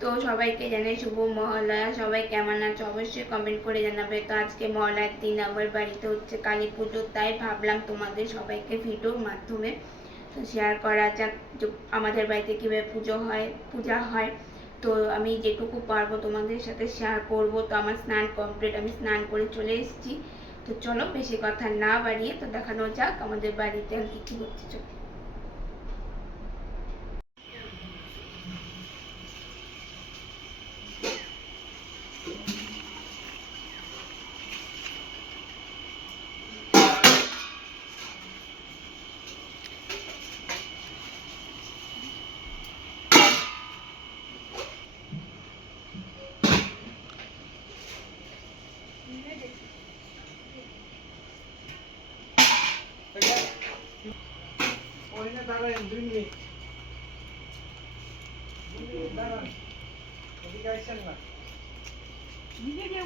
তো সবাইকে জানাই শুভ মহালয়া। সবাই কেমন আছে অবশ্যই কমেন্ট করে জানাবে। তো আজকে মহালয়ার দিন আমার বাড়িতে হচ্ছে কালী পুজো, তাই ভাবলাম তোমাদের সবাইকে ভিডিওর মাধ্যমে তো শেয়ার করা যাক আমাদের বাড়িতে কীভাবে পূজা হয়। তো আমি যেটুকু পারবো তোমাদের সাথে শেয়ার করব। তো আমার স্নান কমপ্লিট, আমি স্নান করে চলে এসেছি। তো চলো বেশি কথা না বাড়িয়ে তো দেখানো যাক আমাদের বাড়িতে আর কি হচ্ছে। চলো।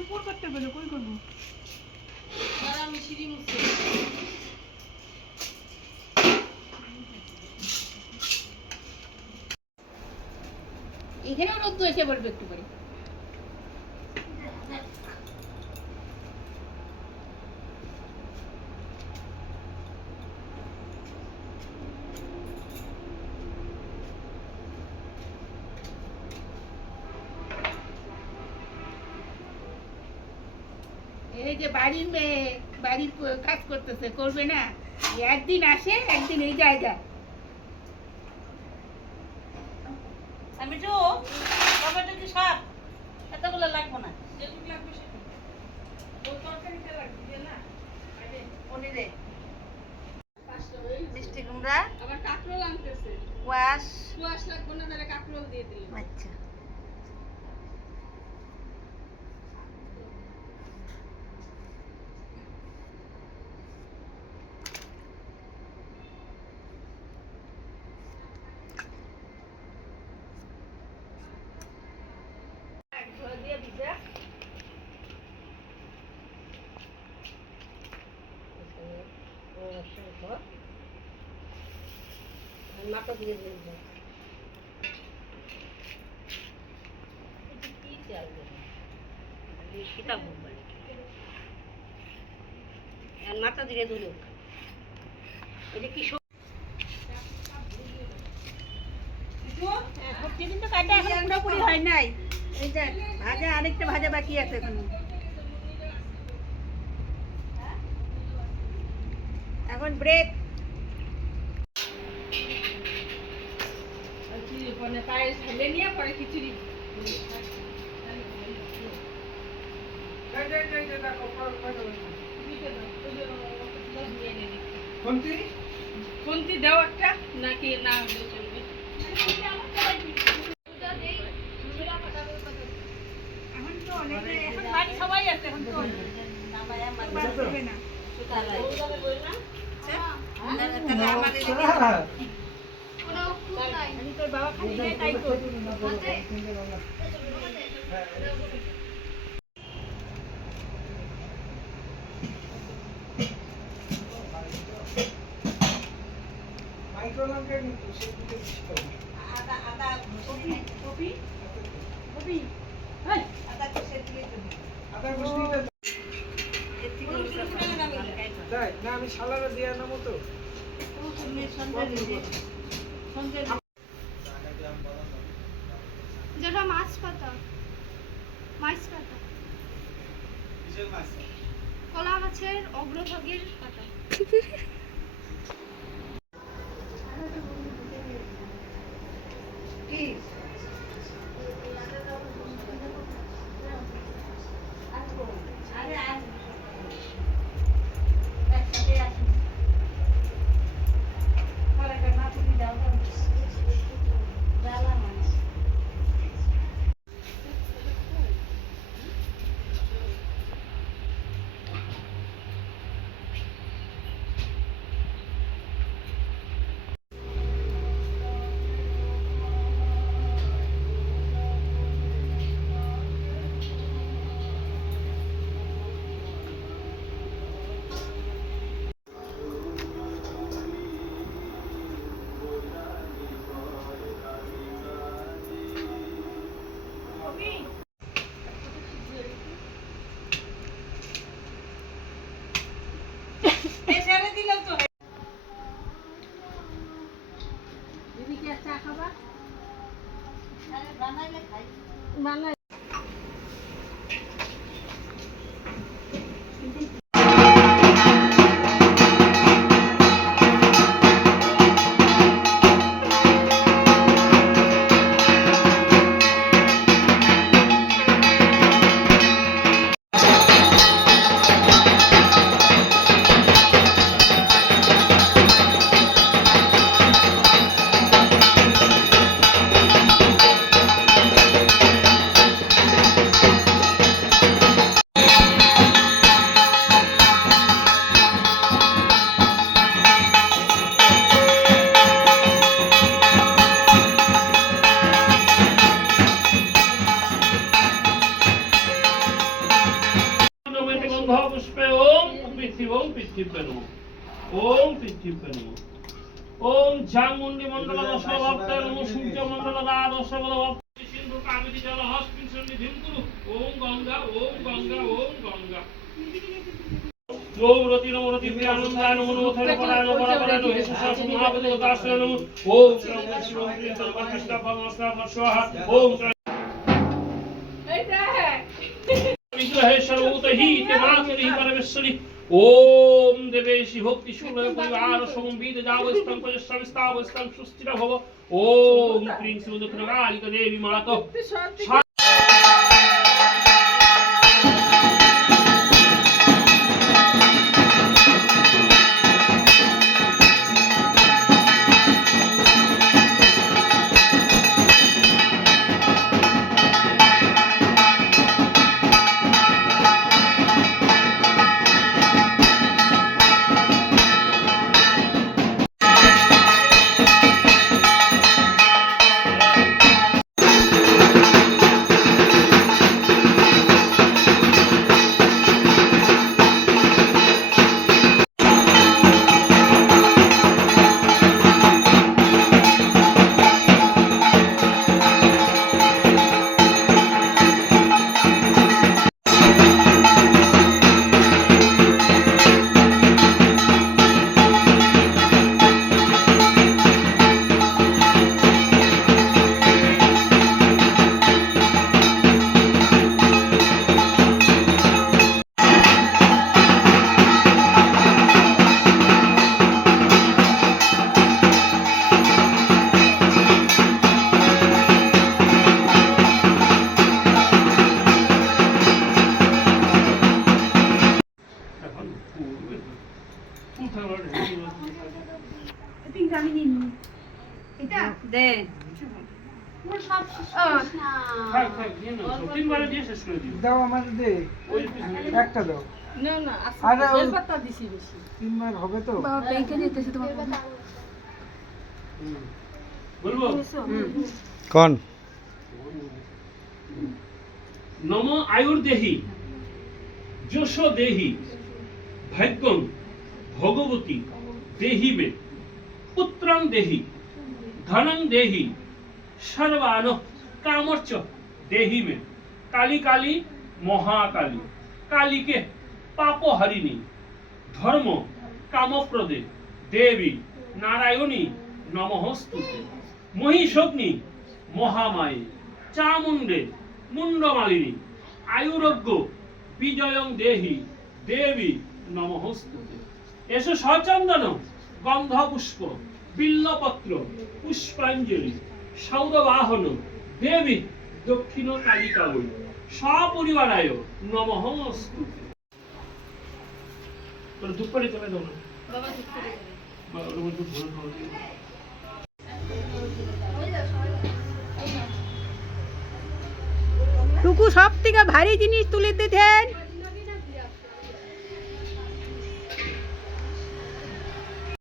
উপর করতে গেলে কই করবো আমি সিঁড়ি মুছে এখানেও রোদ্দু এসে পড়বে একটু করে। এই যে বাড়ির মেয়ে বাড়ির কাজ করতেছে, করবে না? একদিন আসে একদিন এই জায়গা আমি তো টমেটো কি সব এতগুলো লাগবে না, যেটুকু লাগবে সেটা ওই তরকারিতে লাগবে না পনিরে মিষ্টি কুমড়া আবার কাঁকরোল আনতেছে। কুয়াশ লাগবে না, তাহলে কাঁকরোল দিয়ে দিই। আচ্ছা মাথা দিয়ে দিয়ে মাথা দিয়ে ধুলো এটা কি কিন্তু কাটা এখন পুরোপুরি হয় নাই। এই যে ভাজা আরেকটা ভাজা বাকি আছে এখনো। এখন ব্রেক মানে পায়ে ঢেলে নিয়ে পরে খিচুড়ি খুন্তি দাও একটা নাকি না হলে চলবে। এখন তো অনেকে এখন বাড়ি সবাই আছে, এখন তো না তোর বাবা খালি তাই তো আমি সালারে দিয়ে নেবো তো। যেটা মাছ পাতা কলা গাছের অগ্রভাগের পাতা। বানাইলে খাই বানাই पुष्पे ओम पृथ्वी नमः ओम पृथ्वी नमः ओम चामुंडी मंडल दशभक्त नमः सूर्य मंडल द्वादश बलभक्त सिंधु कावेरी जलहस्तिं सन्निधिं कुरु ओम गंगा ओम रति नमो रति प्रियानंदाय नमो नमोथरे पराय नमो पराय नमो हेसुषा महाबोधाश्रय नमो ओम श्रवण शिवं प्रियतम प्रतिष्ठा भगवस्ता स्वाहा ओम विग्रहे सर्वभूतहि इत्यमात्मनि परमेश्वरि ओम देवेशि भक्ति शुक्ल परिवार समवेद जावस्तं पजस्तावस्तं सुस्थिर भव ओम क्रीं सुदक्रगालिक देवी मातो দে তিনবারে দিয়ে শেষ করে দিও দাও আমাদের দে ওই একটা দাও না না আরে ওই বেলপাতা দিছি বেশি তিনবার হবে তো বাবা ব্যাংকে যেতেছে তোমার বলবো কোন নম আয়ুর্দেহি যশ দেহি ভাগ্যং ভগবতী দেহি মে পুত্রং দেহি ধনং দেহি সর্বান কামর্চ দেহি মে কালী কালী মহাকালী কালীকে পাপ হরিণী ধর্ম কামপ্রদে দেবী নারায়ণী নমঃস্তুতে মহিষগ্নি মহামায়ে চামুণ্ডে মুন্ডমালিনী আয়ুরোগ্য বিজয়ং দেহি দেবী নমঃস্তুতে এসো সচন্দন গন্ধপুষ্প বিল্লপত্র পুষ্পাঞ্জলি সৌরবাহন দেবী দক্ষিণ কালিকাবৈ সপরিবারায় নমঃস্তুতে তোর দুপুরে চলে দাও না বাবা ঠিক করে বা ওর মধ্যে ভুল খাওয়া দিও টুকু সব থেকে ভারী জিনিস তুলে দিতেন